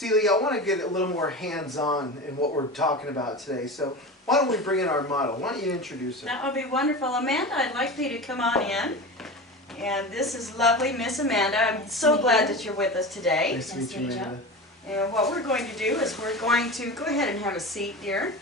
Celia, I want to get a little more hands-on in what we're talking about today, so why don't we bring in our model? Why don't you introduce her? That would be wonderful. Amanda, I'd like for you to come on in. And this is lovely Miss Amanda. I'm so glad that you're with us today. Nice to meet you, Amanda. And what we're going to do is we're going to go ahead and have a seat, dear.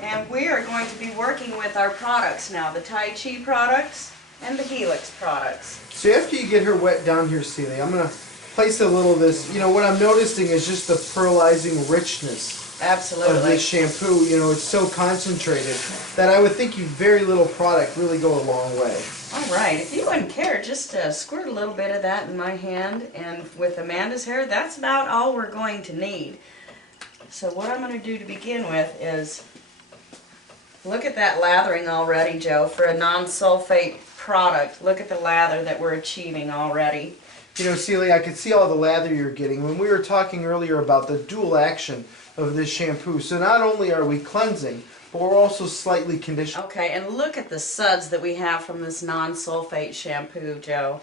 And we are going to be working with our products now, the Tai Chi products and the Helix products. So after you get her wet down here, Celia, I'm going to place a little of this. You know, what I'm noticing is just the pearlizing richness Absolutely. of this shampoo. You know, it's so concentrated that I would think very little product really go a long way. All right, if you wouldn't care, just squirt a little bit of that in my hand, and with Amanda's hair, that's about all we're going to need. So what I'm going to do to begin with is, look at that lathering already, Joe, for a non-sulfate product. Look at the lather that we're achieving already. You know, Celia, I could see all the lather you're getting when we were talking earlier about the dual action of this shampoo. So not only are we cleansing, but we're also slightly conditioning. Okay, and look at the suds that we have from this non-sulfate shampoo, Joe.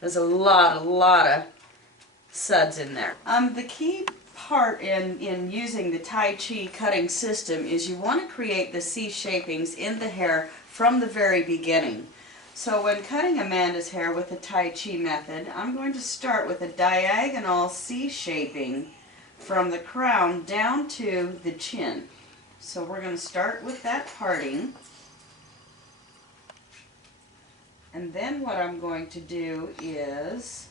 There's a lot of suds in there. The key part in using the Tai Chi cutting system is you want to create the C shapings in the hair from the very beginning. So when cutting Amanda's hair with the Tai Chi method, I'm going to start with a diagonal C shaping from the crown down to the chin. So we're going to start with that parting, and then what I'm going to do is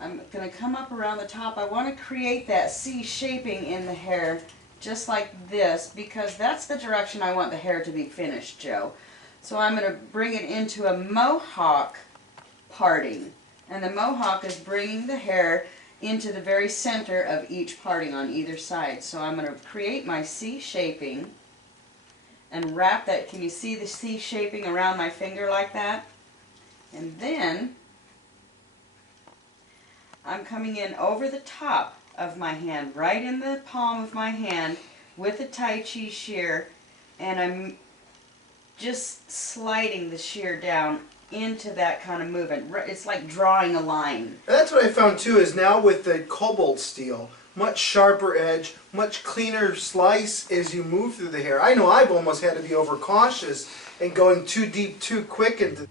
I'm going to come up around the top. I want to create that C shaping in the hair just like this, because that's the direction I want the hair to be finished, Joe. So I'm going to bring it into a mohawk parting, and the mohawk is bringing the hair into the very center of each parting on either side. So I'm going to create my C shaping and wrap that. Can you see the C shaping around my finger like that? And then I'm coming in over the top of my hand, right in the palm of my hand with the Tai Chi shear, and I'm just sliding the shear down into that kind of movement. It's like drawing a line. And that's what I found too, is now with the cobalt steel, much sharper edge, much cleaner slice as you move through the hair. I know I've almost had to be overcautious and going too deep too quick into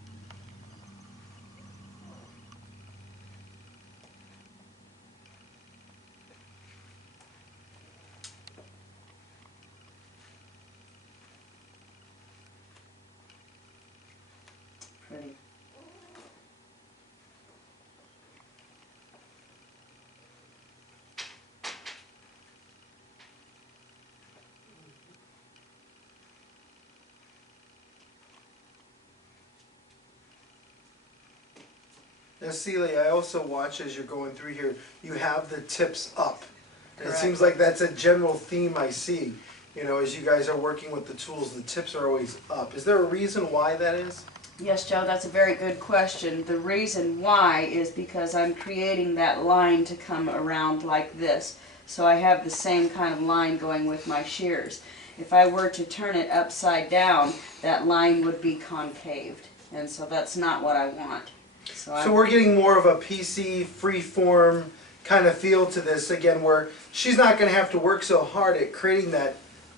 Pretty. Now, Celia, I also watch as you're going through here, you have the tips up. And it Correct. seems like that's a general theme I see. You know, as you guys are working with the tools, the tips are always up. Is there a reason why that is? Yes, Joe, that's a very good question. The reason why is because I'm creating that line to come around like this. So I have the same kind of line going with my shears. If I were to turn it upside down, that line would be concaved. And so that's not what I want. So we're getting more of a PC, free-form kind of feel to this, again, where she's not going to have to work so hard at creating that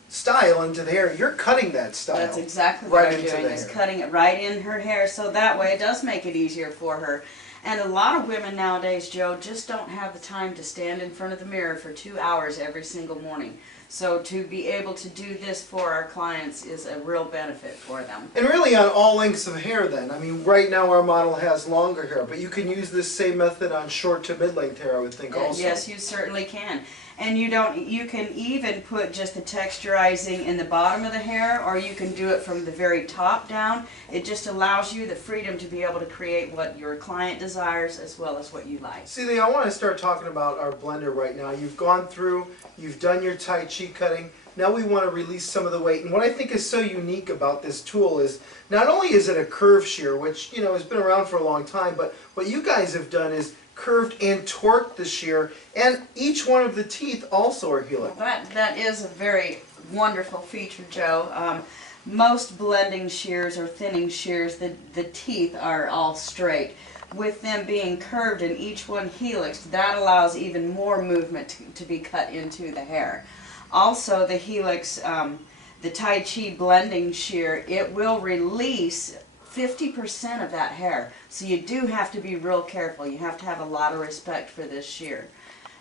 style into the hair. You're cutting that style. That's exactly what right I'm into doing, the is hair. cutting it right in her hair, so that way it does make it easier for her. And a lot of women nowadays, Joe, just don't have the time to stand in front of the mirror for 2 hours every single morning. So to be able to do this for our clients is a real benefit for them. And really on all lengths of hair then. I mean, right now our model has longer hair, but you can use this same method on short to mid-length hair, I would think also. Yes, you certainly can. And you can even put just the texturizing in the bottom of the hair, or you can do it from the very top down. It just allows you the freedom to be able to create what your client desires as well as what you like. Celia, I want to start talking about our blender right now. You've gone through, you've done your Tai Chi cutting. Now we want to release some of the weight. And what I think is so unique about this tool is not only is it a curve shear, which, you know, has been around for a long time, but what you guys have done is curved and torqued the shear, and each one of the teeth also are helix. Well, that is a very wonderful feature, Joe. Most blending shears or thinning shears, the teeth are all straight. with them being curved in each one helix, that allows even more movement to be cut into the hair. Also, the Helix, the Tai Chi blending shear, it will release 50% of that hair. So you do have to be real careful. You have to have a lot of respect for this shear.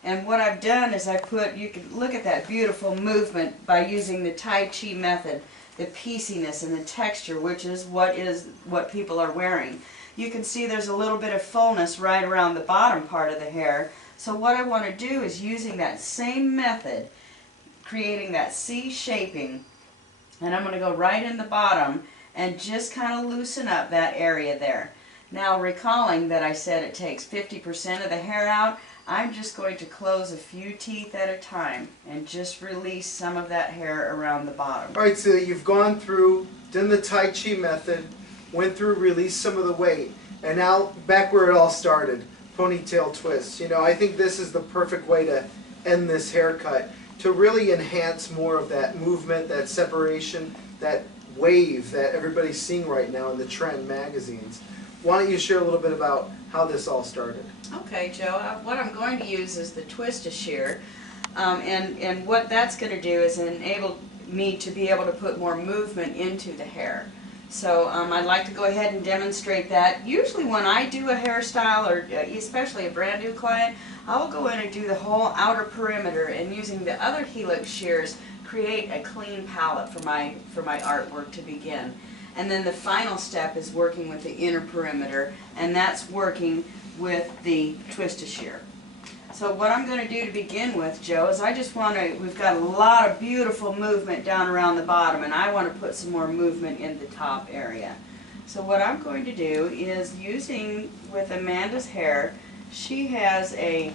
And what I've done is you can look at that beautiful movement by using the Tai Chi method, the pieciness and the texture, which is what people are wearing. You can see there's a little bit of fullness right around the bottom part of the hair. So what I want to do is using that same method, creating that C shaping, and I'm going to go right in the bottom and just kind of loosen up that area there. Now, recalling that I said it takes 50% of the hair out, I'm just going to close a few teeth at a time and just release some of that hair around the bottom. All right, so you've gone through, done the Tai Chi method, went through, released some of the weight, and now back where it all started, ponytail twists. You know, I think this is the perfect way to end this haircut, to really enhance more of that movement, that separation, that wave that everybody's seeing right now in the trend magazines. Why don't you share a little bit about how this all started? Okay, Joe, what I'm going to use is the Twist-A-Shear, and what that's going to do is enable me to be able to put more movement into the hair. So I'd like to go ahead and demonstrate that. Usually when I do a hairstyle, or especially a brand new client, I'll go in and do the whole outer perimeter, and using the other Helix shears, create a clean palette for my artwork to begin. And then the final step is working with the inner perimeter, and that's working with the Twist-A-Shear. So what I'm going to do to begin with, Joe, is we've got a lot of beautiful movement down around the bottom, and I want to put some more movement in the top area. So what I'm going to do is, using with Amanda's hair, she has a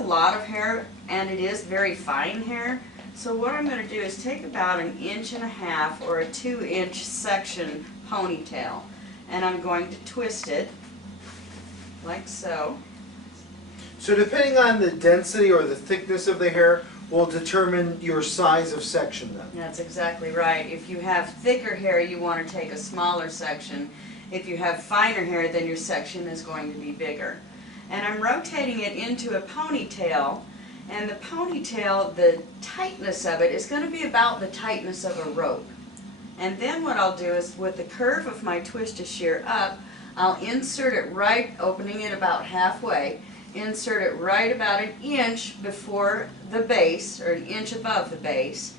lot of hair, and it is very fine hair. So what I'm going to do is take about 1.5 inches or a 2-inch section ponytail, and I'm going to twist it like so. So depending on the density or the thickness of the hair will determine your size of section then. That's exactly right. If you have thicker hair, you want to take a smaller section. If you have finer hair, then your section is going to be bigger. And I'm rotating it into a ponytail, and the ponytail, the tightness of it is going to be about the tightness of a rope. And then what I'll do is, with the curve of my Twist-A-Shear up, I'll insert it right, opening it about halfway, insert it right about 1 inch before the base, or 1 inch above the base,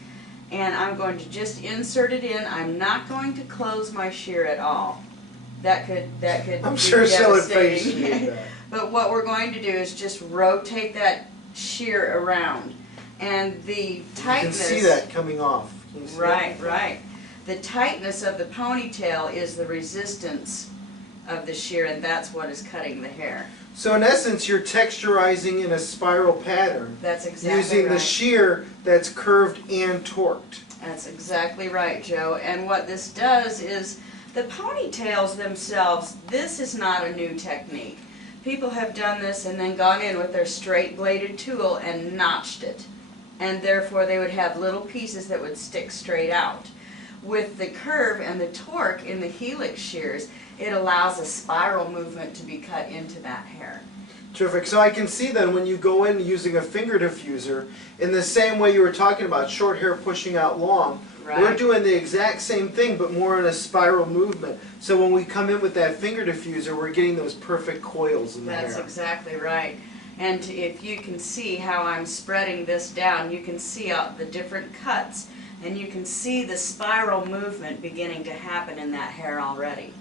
and I'm going to just insert it in. I'm not going to close my shear at all. That could I'm be sure she'll devastating. appreciate that. But what we're going to do is just rotate that shear around, and the tightness. You can see that coming off. Can you see that? Right. The tightness of the ponytail is the resistance of the shear, and that's what is cutting the hair. So in essence, you're texturizing in a spiral pattern. That's exactly using right. the shear that's curved and torqued. That's exactly right, Joe. And what this does is, the ponytails themselves, this is not a new technique. People have done this and then gone in with their straight bladed tool and notched it. And therefore they would have little pieces that would stick straight out. With the curve and the torque in the Helix shears, it allows a spiral movement to be cut into that hair. Terrific. So I can see then when you go in using a finger diffuser, in the same way you were talking about short hair pushing out long, Right. we're doing the exact same thing but more in a spiral movement. So when we come in with that finger diffuser, we're getting those perfect coils in the hair. That's exactly right. And if you can see how I'm spreading this down, you can see the different cuts, and you can see the spiral movement beginning to happen in that hair already.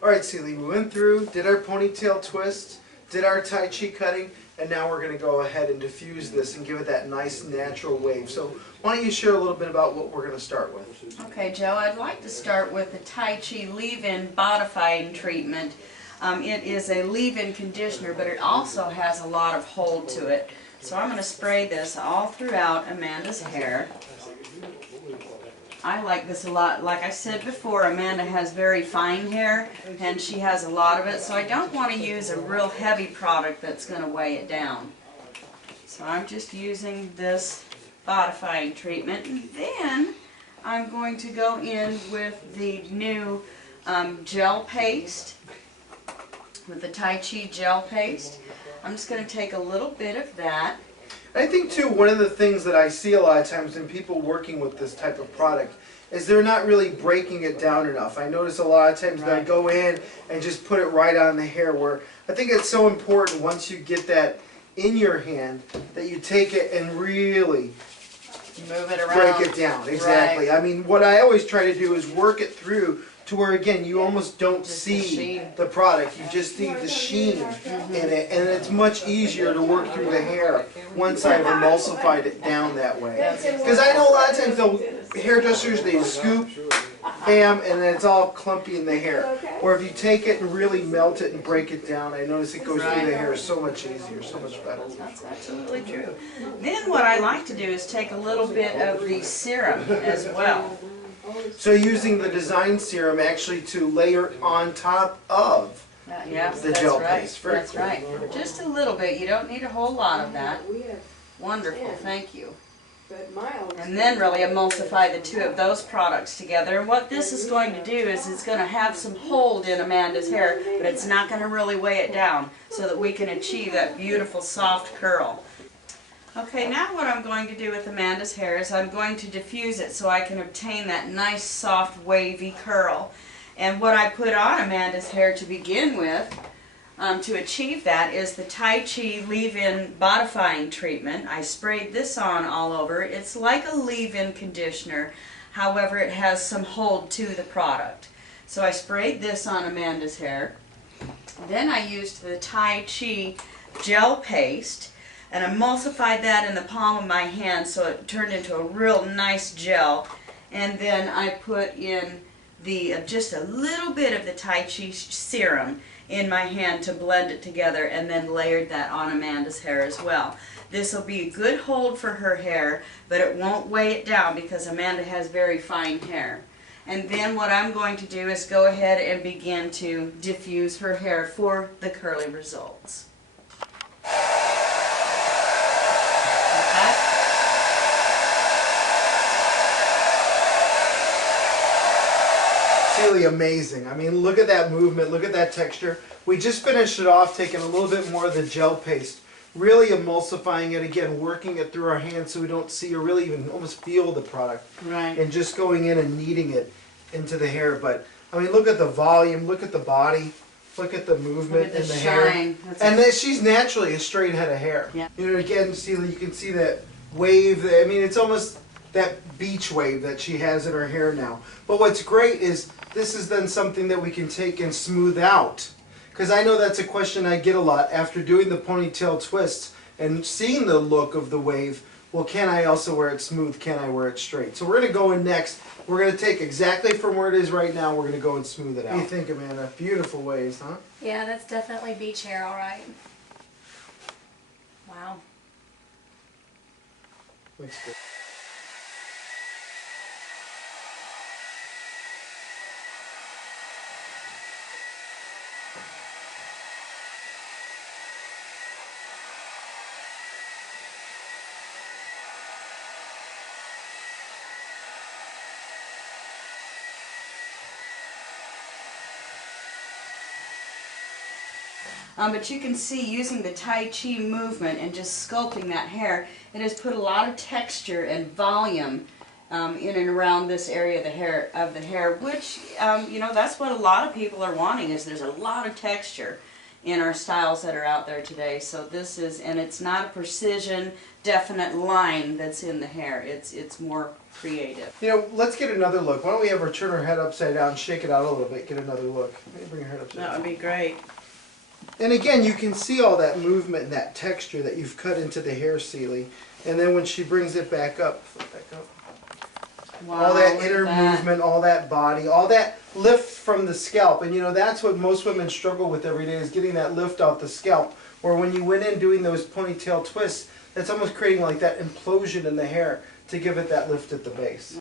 All right, Celie, we went through, did our ponytail twist, did our Tai Chi cutting, and now we're going to go ahead and diffuse this and give it that nice natural wave. So why don't you share a little bit about what we're going to start with? Okay, Joe, I'd like to start with the Tai Chi leave-in bodifying treatment. It is a leave-in conditioner, but it also has a lot of hold to it. So I'm going to spray this all throughout Amanda's hair. I like this a lot. Like I said before, Amanda has very fine hair, and she has a lot of it, so I don't want to use a real heavy product that's going to weigh it down. So I'm just using this bodifying treatment, and then I'm going to go in with the new gel paste, with the Tai Chi gel paste. I'm just going to take a little bit of that. I think too, one of the things that I see a lot of times in people working with this type of product is they're not really breaking it down enough. I notice a lot of times they'll go in and just put it right on the hair, where I think it's so important once you get that in your hand that you take it and really Move it around. break it down. Exactly. Right. I mean, what I always try to do is work it through to where, again, you almost don't Just the see sheen. the product. You just see the sheen in it, and it's much easier to work through the hair once I've emulsified it down that way. Because I know a lot of times hairdressers, they scoop, bam, and then it's all clumpy in the hair. Or if you take it and really melt it and break it down, I notice it goes through the hair so much easier, so much better. That's absolutely true. Then what I like to do is take a little bit of the serum as well. So using the design serum actually to layer on top of Yes, the that's gel right. paste. Very That's cool. right. Just a little bit. You don't need a whole lot of that. Wonderful. Thank you. And then really emulsify the two of those products together. And what this is going to do is it's going to have some hold in Amanda's hair, but it's not going to really weigh it down so that we can achieve that beautiful soft curl. Okay, now what I'm going to do with Amanda's hair is I'm going to diffuse it so I can obtain that nice soft wavy curl. And what I put on Amanda's hair to begin with to achieve that is the Tai Chi leave-in bodifying treatment. I sprayed this on all over. It's like a leave-in conditioner, however it has some hold to the product. So I sprayed this on Amanda's hair. Then I used the Tai Chi gel paste and emulsified that in the palm of my hand so it turned into a real nice gel. And then I put in the just a little bit of the Tai Chi serum in my hand to blend it together, and then layered that on Amanda's hair as well. This will be a good hold for her hair, but it won't weigh it down because Amanda has very fine hair. And then what I'm going to do is go ahead and begin to diffuse her hair for the curly results. Really amazing. I mean, look at that movement, look at that texture. We just finished it off taking a little bit more of the gel paste, really emulsifying it again, working it through our hands so we don't see or really even almost feel the product. Right. And just going in and kneading it into the hair. But I mean, look at the volume, look at the body, look at the movement in the hair. And then she's naturally a straight head of hair. Yeah. You know, again, see, you can see that wave. I mean, it's almost that beach wave that she has in her hair now. But what's great is this is then something that we can take and smooth out. Because I know that's a question I get a lot after doing the ponytail twists and seeing the look of the wave. Well, can I also wear it smooth? Can I wear it straight? So we're going to go in next. We're going to take exactly from where it is right now. We're going to go and smooth it out. What do you think, Amanda? Beautiful waves, huh? Yeah, that's definitely beach hair, all right. Wow. Looks good. But you can see using the Tai Chi movement and just sculpting that hair, it has put a lot of texture and volume in and around this area of the hair, which, you know, that's what a lot of people are wanting, is there's a lot of texture in our styles that are out there today. So this is, and it's not a precision, definite line that's in the hair. It's more creative. You know, let's get another look. Why don't we have her turn her head upside down, shake it out a little bit, get another look. Maybe bring her head upside down. That would be great. And again, you can see all that movement and that texture that you've cut into the hair, Sealy. And then when she brings it back up, flip back up. Wow, All that look at inner that. movement, all that body, all that lift from the scalp. And you know, that's what most women struggle with every day, is getting that lift off the scalp. Or when you went in doing those ponytail twists, that's almost creating like that implosion in the hair to give it that lift at the base.